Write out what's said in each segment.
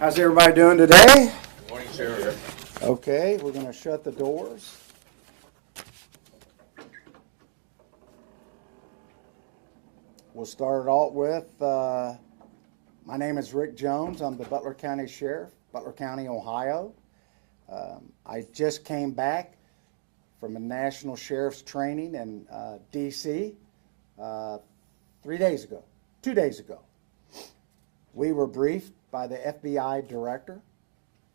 How's everybody doing today? Good morning, sir. Okay, we're going to shut the doors. We'll start it out with, my name is Rick Jones. I'm the Butler County Sheriff, Butler County, Ohio. I just came back from a national sheriff's training in D.C. 2 days ago. We were briefed by the FBI director,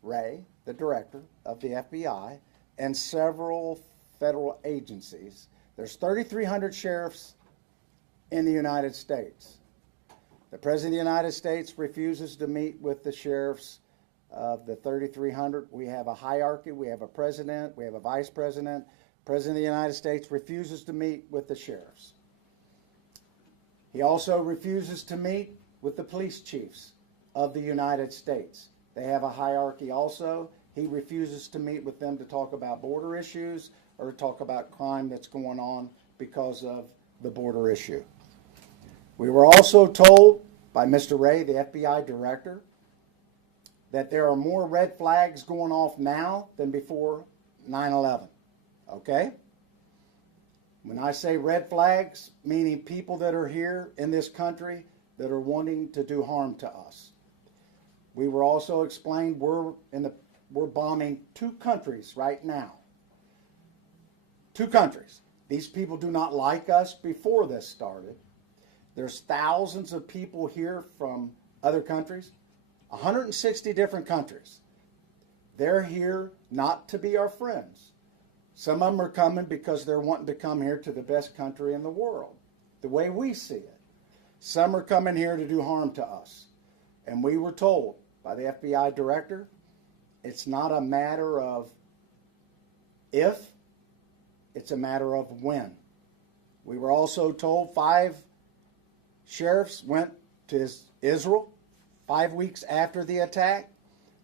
Ray, the director of the FBI, and several federal agencies. There's 3,300 sheriffs in the United States. The President of the United States refuses to meet with the sheriffs of the 3,300. We have a hierarchy. We have a president. We have a vice president. President of the United States refuses to meet with the sheriffs. He also refuses to meet with the police chiefs of the United States. They have a hierarchy also. He refuses to meet with them to talk about border issues or talk about crime that's going on because of the border issue. We were also told by Mr. Ray, the FBI director, that there are more red flags going off now than before 9/11. Okay? When I say red flags, meaning people that are here in this country that are wanting to do harm to us. We were also explained we're bombing 2 countries right now. 2 countries. These people do not like us before this started. There's thousands of people here from other countries, 160 different countries. They're here not to be our friends. Some of them are coming because they're wanting to come here to the best country in the world, the way we see it. Some are coming here to do harm to us. And we were told by the FBI director, it's not a matter of if, it's a matter of when. We were also told 5 sheriffs went to Israel 5 weeks after the attack.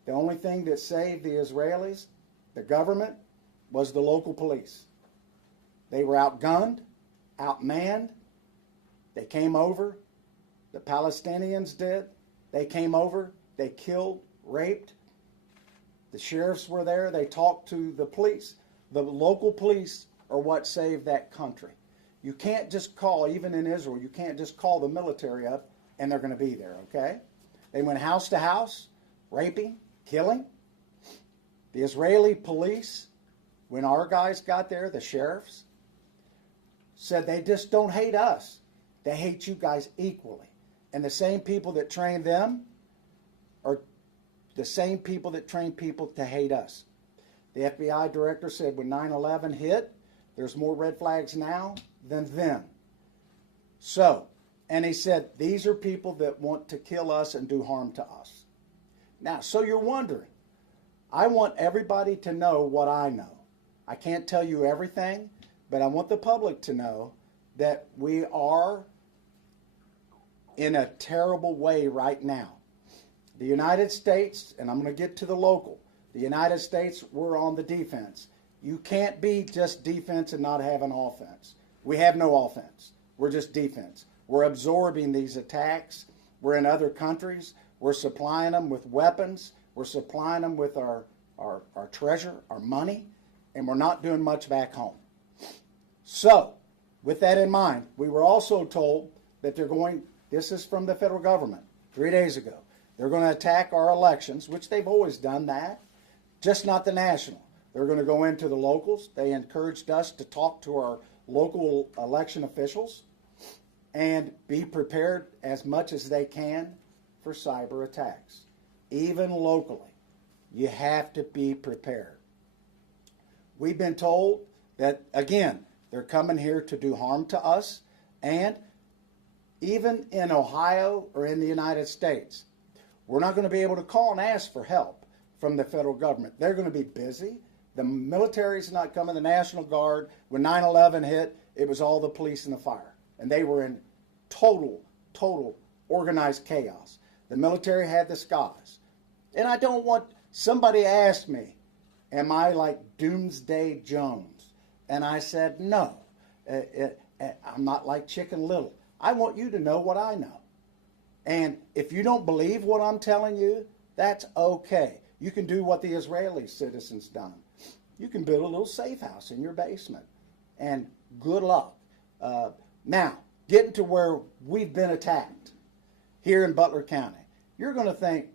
The only thing that saved the Israelis, the government, was the local police. They were outgunned, outmanned. They came over. The Palestinians did. They came over. They killed, raped. The sheriffs were there. They talked to the police. The local police are what saved that country. You can't just call, even in Israel, you can't just call the military up and they're going to be there, okay? They went house to house, raping, killing. The Israeli police, when our guys got there, the sheriffs, said they just don't hate us. They hate you guys equally. And the same people that train them are the same people that train people to hate us. The FBI director said when 9/11 hit, there's more red flags now than then. So, and he said, these are people that want to kill us and do harm to us. Now, so you're wondering, I want everybody to know what I know. I can't tell you everything, but I want the public to know that we are in a terrible way right now. The United States, and I'm going to get to the local, the United States, we're on the defense. You can't be just defense and not have an offense. We have no offense. We're just defense. We're absorbing these attacks. We're in other countries. We're supplying them with weapons. We're supplying them with our treasure, our money, and we're not doing much back home. So, with that in mind, we were also told that they're going, this is from the federal government 3 days ago, they're going to attack our elections, which they've always done that, just not the national. They're going to go into the locals. They encouraged us to talk to our local election officials and be prepared as much as they can for cyber attacks. Even locally, you have to be prepared. We've been told that, again, they're coming here to do harm to us, and even in Ohio or in the United States, we're not going to be able to call and ask for help from the federal government. They're going to be busy. The military's not coming, the National Guard. When 9/11 hit, it was all the police and the fire. And they were in total organized chaos. The military had the skies. And I don't want, somebody asked me, am I like Doomsday Jones? And I said, no, I'm not like Chicken Little. I want you to know what I know. And if you don't believe what I'm telling you, That's okay. You can do what the Israeli citizens done. You can build a little safe house in your basement. And good luck. Now, getting to where we've been attacked here in Butler County. You're going to think,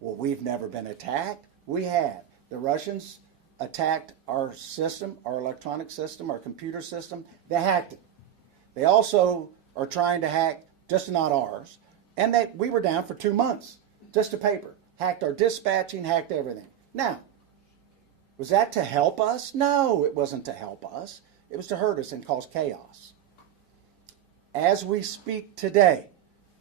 well, we've never been attacked. We have. The Russians attacked our system, our electronic system, our computer system. They hacked it. They also are trying to hack, just not ours. And we were down for 2 months, just a paper. Hacked our dispatching, hacked everything. Now, was that to help us? No, it wasn't to help us. It was to hurt us and cause chaos. As we speak today,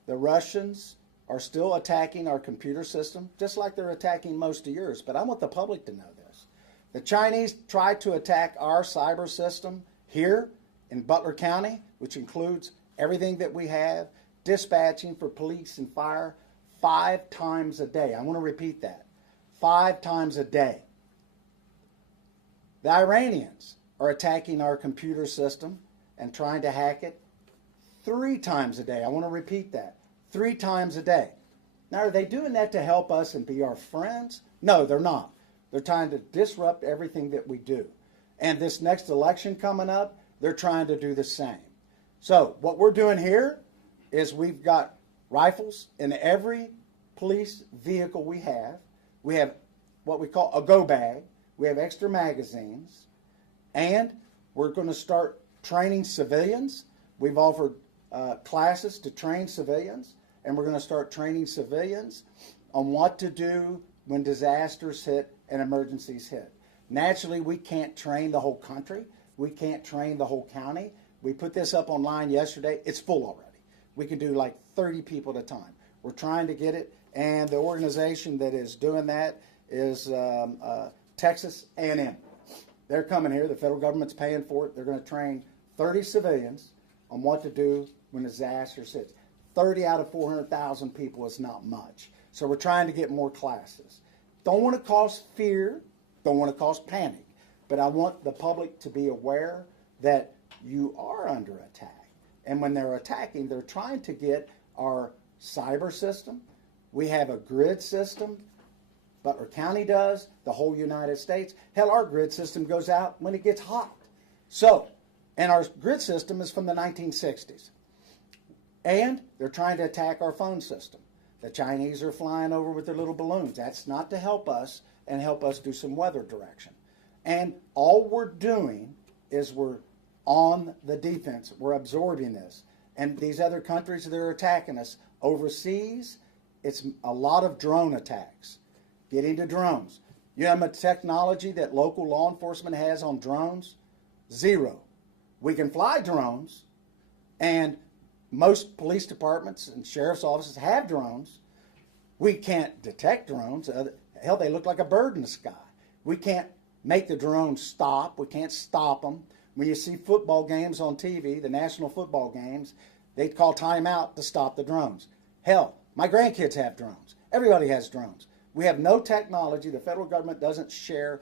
the Russians are still attacking our computer system, just like they're attacking most of yours. But I want the public to know this. The Chinese tried to attack our cyber system here in Butler County, which includes everything that we have, dispatching for police and fire, 5 times a day. I want to repeat that. 5 times a day. The Iranians are attacking our computer system and trying to hack it 3 times a day. I want to repeat that. 3 times a day. Now, are they doing that to help us and be our friends? No, they're not. They're trying to disrupt everything that we do. And this next election coming up, they're trying to do the same. So what we're doing here is we've got rifles in every police vehicle we have. We have what we call a go bag. We have extra magazines. And we're going to start training civilians. We've offered classes to train civilians. And we're going to start training civilians on what to do when disasters hit and emergencies hit. Naturally, we can't train the whole country. We can't train the whole county. We put this up online yesterday. It's full already. We can do like 30 people at a time. We're trying to get it, and the organization that is doing that is Texas A&M. They're coming here. The federal government's paying for it. They're going to train 30 civilians on what to do when disasters hit. 30 out of 400,000 people is not much. So we're trying to get more classes. Don't want to cause fear. Don't want to cause panic. But I want the public to be aware that you are under attack. And when they're attacking, they're trying to get our cyber system. We have a grid system. Butler County does. The whole United States. Hell, our grid system goes out when it gets hot. So, and our grid system is from the 1960s. And they're trying to attack our phone system. The Chinese are flying over with their little balloons. That's not to help us and help us do some weather direction. And all we're doing is we're on the defense. We're absorbing this. And these other countries that are attacking us overseas, it's a lot of drone attacks. Getting to drones. You know how much technology that local law enforcement has on drones? 0. We can fly drones, and most police departments and sheriff's offices have drones. We can't detect drones. Hell, they look like a bird in the sky. We can't make the drones stop. We can't stop them. When you see football games on TV, the national football games, they call timeout to stop the drones. Hell, my grandkids have drones. Everybody has drones. We have no technology. The federal government doesn't share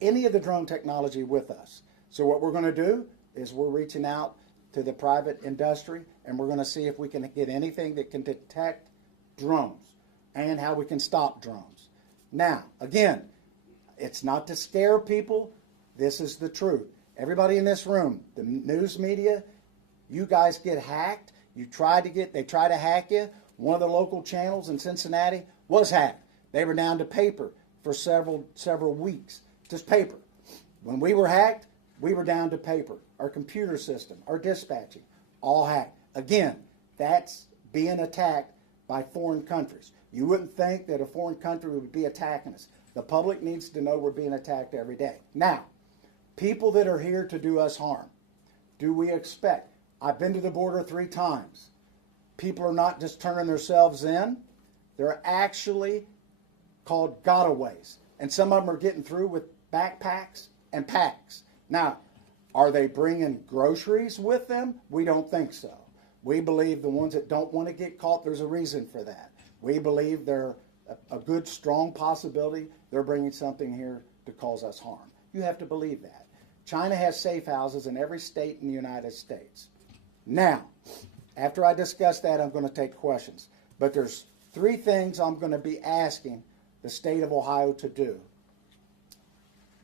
any of the drone technology with us. So what we're going to do is we're reaching out to the private industry, and we're going to see if we can get anything that can detect drones and how we can stop drones. Now, again, it's not to scare people. This is the truth. Everybody in this room, the news media, you guys get hacked. They try to hack you. One of the local channels in Cincinnati was hacked. They were down to paper for several weeks, just paper. When we were hacked, we were down to paper. Our computer system, our dispatching, all hacked. Again, that's being attacked by foreign countries. You wouldn't think that a foreign country would be attacking us. The public needs to know we're being attacked every day. Now, people that are here to do us harm, do we expect? I've been to the border 3 times. People are not just turning themselves in. They're actually called gotaways. And some of them are getting through with backpacks and packs. Now, are they bringing groceries with them? We don't think so. We believe the ones that don't want to get caught, there's a reason for that. We believe they're a good, strong possibility they're bringing something here to cause us harm. You have to believe that. China has safe houses in every state in the United States. Now, after I discuss that, I'm going to take questions. But there's 3 things I'm going to be asking the state of Ohio to do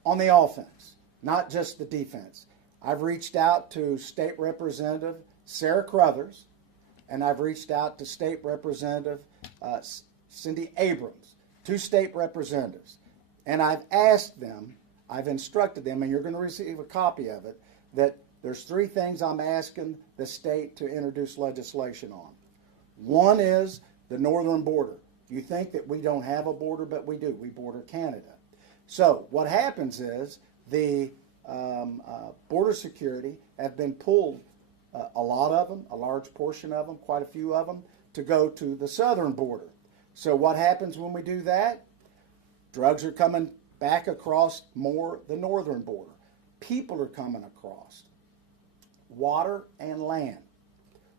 on the offense, not just the defense. I've reached out to State Representative Sarah Crothers, and I've reached out to State Representative Cindy Abrams, two state representatives. And I've asked them, I've instructed them, and you're going to receive a copy of it, that there's three things I'm asking the state to introduce legislation on. One is the northern border. You think that we don't have a border, but we do. We border Canada. So what happens is the border security have been pulled, a lot of them, a large portion of them, quite a few of them, to go to the southern border. So what happens when we do that? Drugs are coming back across more the northern border. People are coming across. Water and land.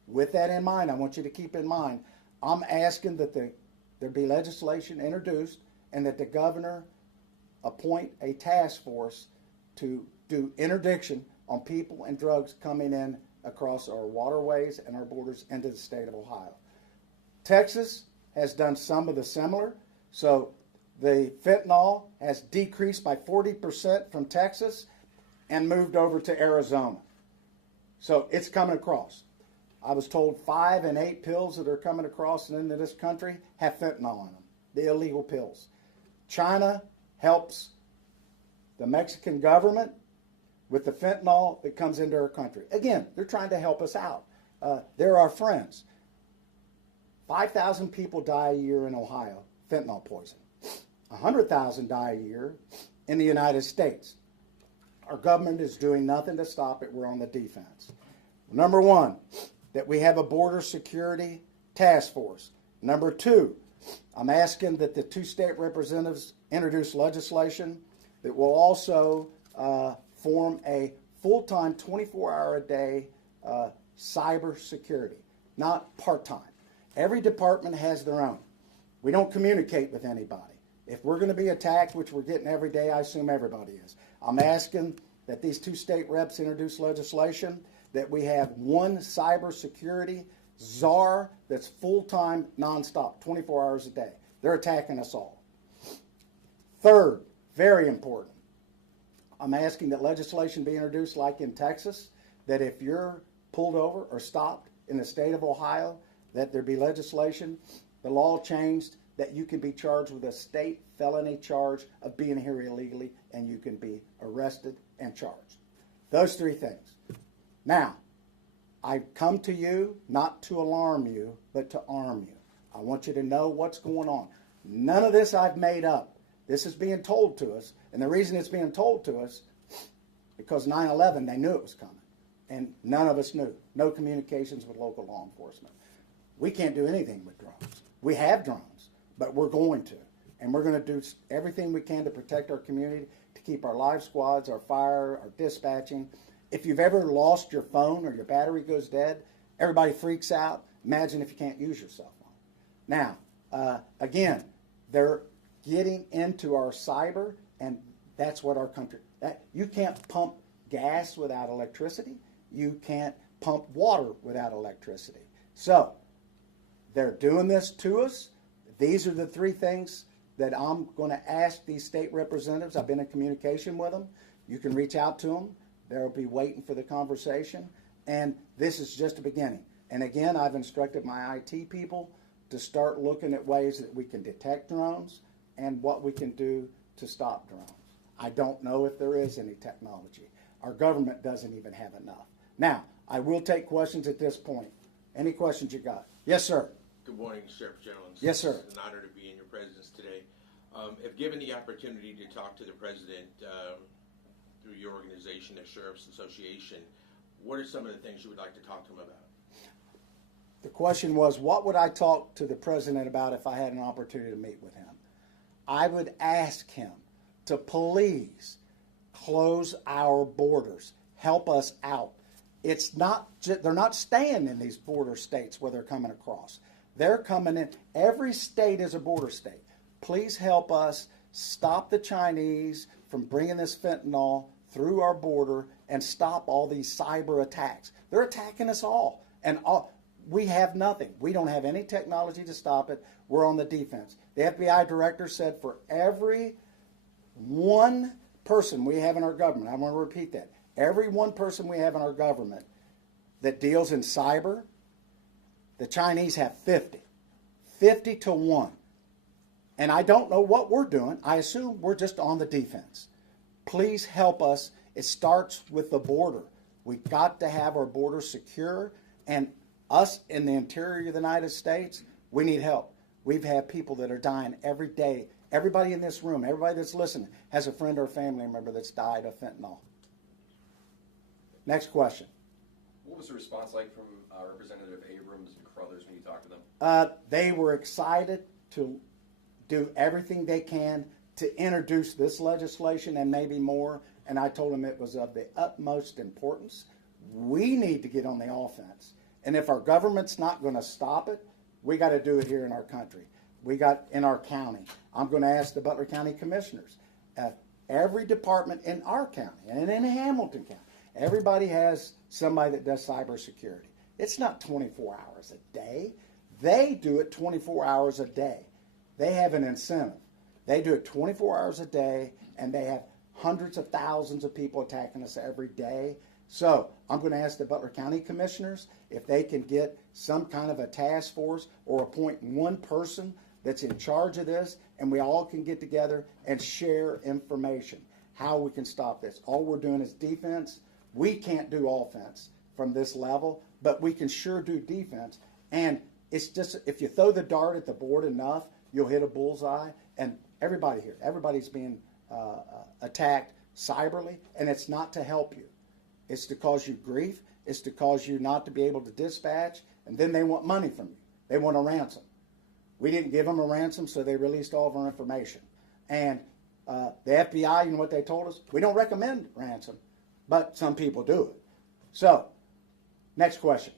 With that in mind, I want you to keep in mind, I'm asking that there be legislation introduced and that the governor appoint a task force to do interdiction on people and drugs coming in across our waterways and our borders into the state of Ohio. Texas has done some of the similar. So the fentanyl has decreased by 40% from Texas and moved over to Arizona. So it's coming across. I was told 5 and 8 pills that are coming across and into this country have fentanyl in them, the illegal pills. China helps the Mexican government with the fentanyl that comes into our country. Again, they're trying to help us out. They're our friends. 5,000 people die a year in Ohio, fentanyl poison. 100,000 die a year in the United States. Our government is doing nothing to stop it. We're on the defense. Number one, that we have a border security task force. Number two, I'm asking that the two state representatives introduce legislation that will also form a full-time, 24-hour-a-day cyber security, not part-time. Every department has their own. We don't communicate with anybody. If we're going to be attacked, which we're getting every day, I assume everybody is. I'm asking that these two state reps introduce legislation that we have one cybersecurity czar that's full-time, nonstop, 24 hours a day. They're attacking us all. Third, very important, I'm asking that legislation be introduced like in Texas, that if you're pulled over or stopped in the state of Ohio, that there be legislation, the law changed, that you can be charged with a state felony charge of being here illegally, and you can be arrested and charged. Those three things. Now, I come to you not to alarm you, but to arm you. I want you to know what's going on. None of this I've made up. This is being told to us, and the reason it's being told to us, because 9/11, they knew it was coming, and none of us knew. No communications with local law enforcement. We can't do anything with drones. We have drones, but we're going to, and we're going to do everything we can to protect our community, to keep our live squads, our fire, our dispatching. If you've ever lost your phone or your battery goes dead, everybody freaks out. Imagine if you can't use your cell phone. Now, again, they're getting into our cyber, and that's what our country, you can't pump gas without electricity. You can't pump water without electricity. So they're doing this to us. These are the three things that I'm going to ask these state representatives. I've been in communication with them. You can reach out to them. They'll be waiting for the conversation. And this is just a beginning. And again, I've instructed my IT people to start looking at ways that we can detect drones and what we can do to stop drones. I don't know if there is any technology. Our government doesn't even have enough. Now, I will take questions at this point. Any questions you got? Yes, sir. Good morning, Sheriff Jones. Yes, sir. It's an honor to be in your presence today. If given the opportunity to talk to the president through your organization, the Sheriff's Association, what are some of the things you would like to talk to him about? The question was, what would I talk to the president about if I had an opportunity to meet with him? I would ask him to please close our borders, help us out. It's not, they're not staying in these border states where they're coming across. They're coming in. Every state is a border state. Please help us stop the Chinese from bringing this fentanyl through our border and stop all these cyber attacks. They're attacking us all. And We have nothing. We don't have any technology to stop it. We're on the defense. The FBI director said for every one person we have in our government, I want to repeat that, every one person we have in our government that deals in cyber, the Chinese have 50 to 1. And I don't know what we're doing. I assume we're just on the defense. Please help us. It starts with the border. We've got to have our border secure, and us in the interior of the United States, we need help. We've had people that are dying every day. Everybody in this room, everybody that's listening, has a friend or a family member that's died of fentanyl. Next question. What was the response like from Representative Abrams and Crothers when you talked to them? They were excited to do everything they can to introduce this legislation and maybe more, and I told them it was of the utmost importance. We need to get on the offense, and if our government's not going to stop it, we got to do it here in our country. We got in our county. I'm going to ask the Butler County Commissioners. Every department in our county and in Hamilton County, everybody has somebody that does cybersecurity. It's not 24 hours a day. They do it 24 hours a day. They have an incentive. They do it 24 hours a day, and they have hundreds of thousands of people attacking us every day. So I'm going to ask the Butler County Commissioners if they can get some kind of a task force or appoint one person that's in charge of this, and we all can get together and share information, how we can stop this. All we're doing is defense. We can't do offense from this level, but we can sure do defense. And it's just, if you throw the dart at the board enough, you'll hit a bullseye. And everybody here, everybody's being attacked cyberly, and it's not to help you. It's to cause you grief. It's to cause you not to be able to dispatch, and then they want money from you. They want a ransom. We didn't give them a ransom, so they released all of our information. And the FBI, you know what they told us? We don't recommend ransom, but some people do it. So, next question.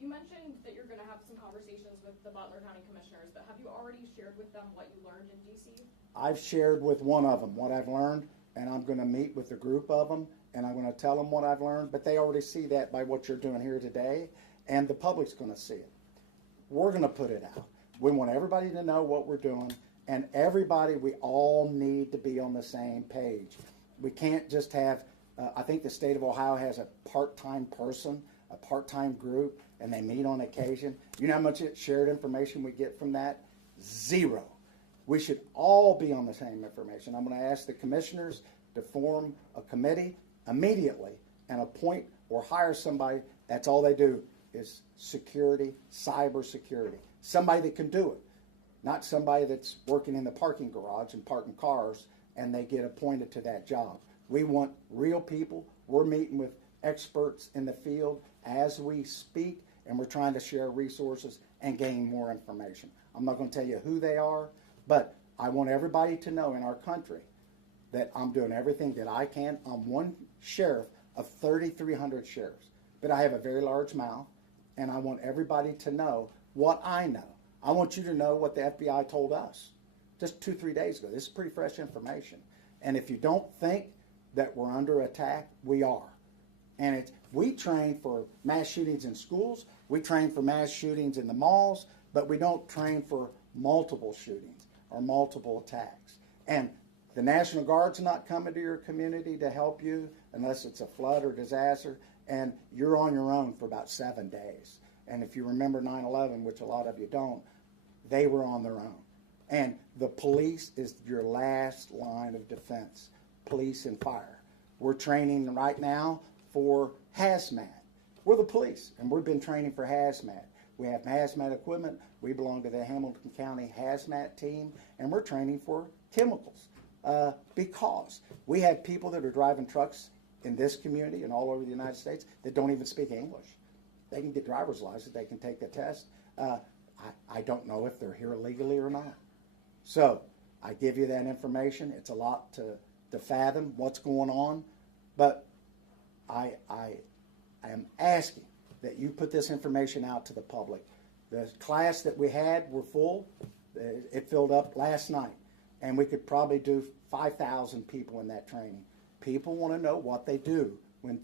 You mentioned that you're going to have some conversations with the Butler County Commissioners, but have you already shared with them what you learned in D.C.? I've shared with one of them what I've learned, and I'm going to meet with a group of them, and I'm going to tell them what I've learned, but they already see that by what you're doing here today, and the public's going to see it. We're going to put it out. We want everybody to know what we're doing, and everybody, we all need to be on the same page. We can't just have, I think the state of Ohio has a part-time person, a part-time group, and they meet on occasion. You know how much shared information we get from that? Zero. We should all be on the same information. I'm going to ask the commissioners to form a committee immediately and appoint or hire somebody. That's all they do is security, cyber security. Somebody that can do it, not somebody that's working in the parking garage and parking cars and they get appointed to that job. We want real people. We're meeting with experts in the field as we speak, and we're trying to share resources and gain more information. I'm not going to tell you who they are, but I want everybody to know in our country that I'm doing everything that I can. I'm one sheriff of 3,300 sheriffs, but I have a very large mouth, and I want everybody to know what I know. I want you to know what the FBI told us just 2-3 days ago. This is pretty fresh information. And if you don't think that we're under attack, we are. And we train for mass shootings in schools, we train for mass shootings in the malls, but we don't train for multiple shootings or multiple attacks. And the National Guard's not coming to your community to help you unless it's a flood or disaster, and you're on your own for about 7 days. And if you remember 9/11, which a lot of you don't, they were on their own. And the police is your last line of defense, police and fire. We're training right now for hazmat. We're the police, and we've been training for hazmat. We have hazmat equipment. We belong to the Hamilton County hazmat team, and we're training for chemicals because we have people that are driving trucks in this community and all over the United States that don't even speak English. They can get driver's license. They can take the test. I don't know if they're here legally or not. So I give you that information. It's a lot to fathom what's going on, but I am asking that you put this information out to the public. The class that we had were full. It filled up last night, and we could probably do 5,000 people in that training. People want to know what they do when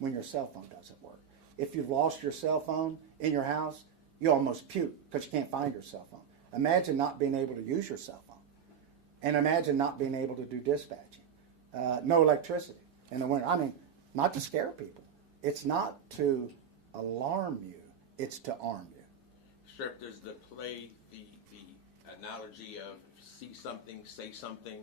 your cell phone doesn't work. if you've lost your cell phone in your house, you almost puke because you can't find your cell phone. Imagine not being able to use your cell phone. And imagine not being able to do dispatching. No electricity in the winter. I mean, not to scare people. It's not to alarm you. It's to arm you. Sheriff, does the analogy of see something, say something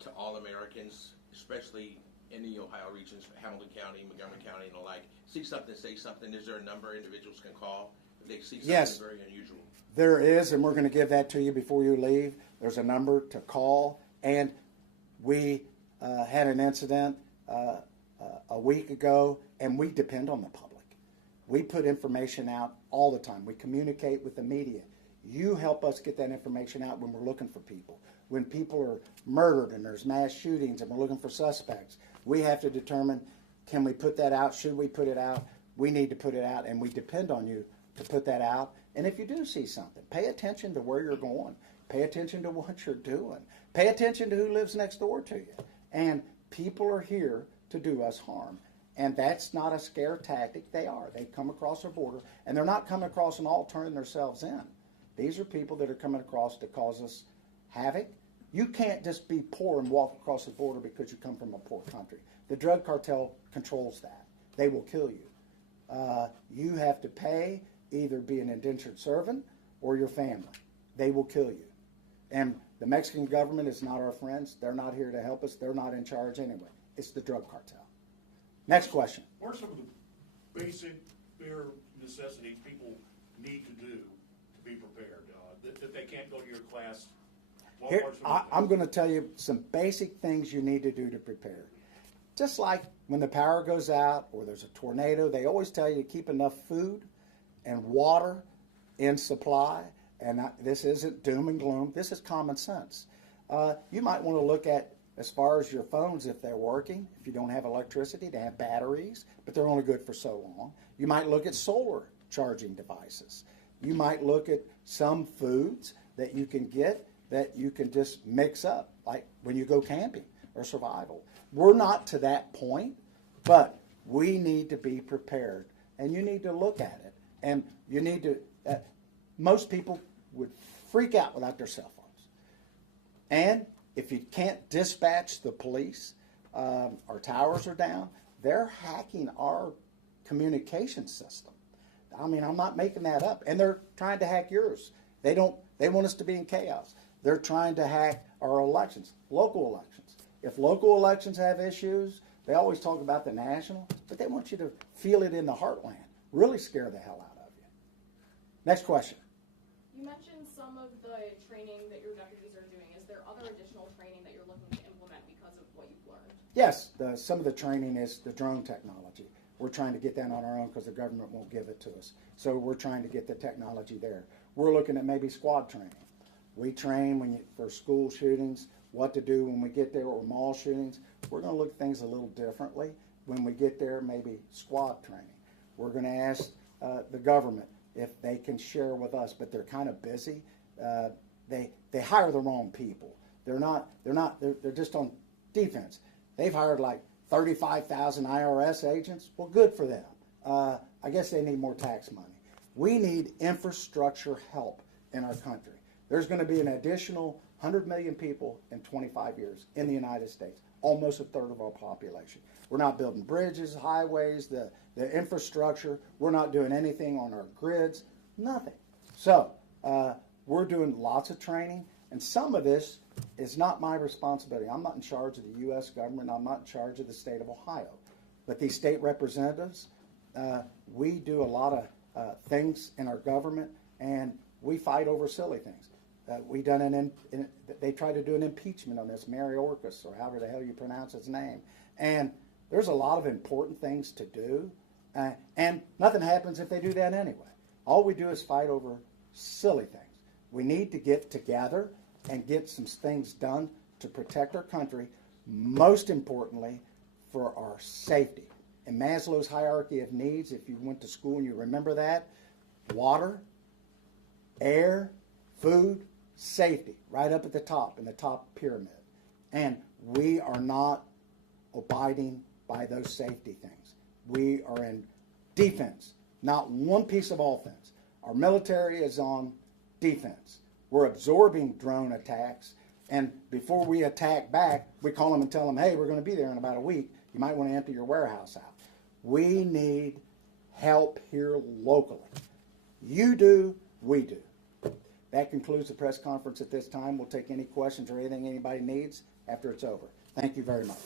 to all Americans, especially in the Ohio regions, Hamilton County, Montgomery County, and the like, see something, say something? Is there a number individuals can call if they see something Yes. very unusual? There is, and we're going to give that to you before you leave. There's a number to call, and we had an incident a week ago, and we depend on the public. We put information out all the time. We communicate with the media. You help us get that information out when we're looking for people. When people are murdered and there's mass shootings and we're looking for suspects, we have to determine, can we put that out? Should we put it out? We need to put it out, and we depend on you to put that out. And if you do see something, pay attention to where you're going. Pay attention to what you're doing. Pay attention to who lives next door to you. And people are here to do us harm. And that's not a scare tactic. They are. They come across our border, and they're not coming across and all turning themselves in. These are people that are coming across to cause us havoc. You can't just be poor and walk across the border because you come from a poor country. The drug cartel controls that. They will kill you. You have to pay, either be an indentured servant or your family. They will kill you. And the Mexican government is not our friends. They're not here to help us. They're not in charge anyway. It's the drug cartel. Next question. What are some of the basic bare necessities people need to do to be prepared? That they can't go to your class? Here, I'm going to tell you some basic things you need to do to prepare. Just like when the power goes out or there's a tornado, they always tell you to keep enough food and water in supply. And this isn't doom and gloom. This is common sense. You might want to look at, as far as your phones, if they're working. If you don't have electricity, they have batteries, but they're only good for so long. You might look at solar charging devices. You might look at some foods that you can get that you can just mix up, like when you go camping or survival. We're not to that point, but we need to be prepared, and you need to look at it. And you need to, most people would freak out without their cell phones. And if you can't dispatch the police, our towers are down, they're hacking our communication system. I mean, I'm not making that up. And they're trying to hack yours. They want us to be in chaos. They're trying to hack our elections, local elections. If local elections have issues, they always talk about the national, but they want you to feel it in the heartland. Really scare the hell out of you. Next question. You mentioned some of the training that your deputies are doing. Is there other additional training that you're looking to implement because of what you've learned? Yes, some of the training is the drone technology. We're trying to get that on our own because the government won't give it to us. So we're trying to get the technology there. We're looking at maybe squad training. We train for school shootings, what to do when we get there, or mall shootings. We're going to look at things a little differently. When we get there, maybe squad training. We're going to ask the government if they can share with us, but they're kind of busy. They hire the wrong people. They're just on defense. They've hired like 35,000 IRS agents. Well, good for them. I guess they need more tax money. We need infrastructure help in our country. There's going to be an additional 100 million people in 25 years in the United States, almost a third of our population. We're not building bridges, highways, the infrastructure. We're not doing anything on our grids, nothing. So we're doing lots of training, and some of this is not my responsibility. I'm not in charge of the U.S. government. I'm not in charge of the state of Ohio. But these state representatives, we do a lot of things in our government, and we fight over silly things. They tried to do an impeachment on this Mayorkas, or however the hell you pronounce his name. And there's a lot of important things to do, and nothing happens if they do that anyway. All we do is fight over silly things. We need to get together and get some things done to protect our country, most importantly, for our safety. In Maslow's hierarchy of needs, if you went to school and you remember that, water, air, food, safety, right up at the top, in the top pyramid. And we are not abiding by those safety things. We are in defense, not one piece of offense. Our military is on defense. We're absorbing drone attacks, and before we attack back, we call them and tell them, hey, we're going to be there in about a week. You might want to empty your warehouse out. We need help here locally. You do, we do. That concludes the press conference at this time. We'll take any questions or anything anybody needs after it's over. Thank you very much.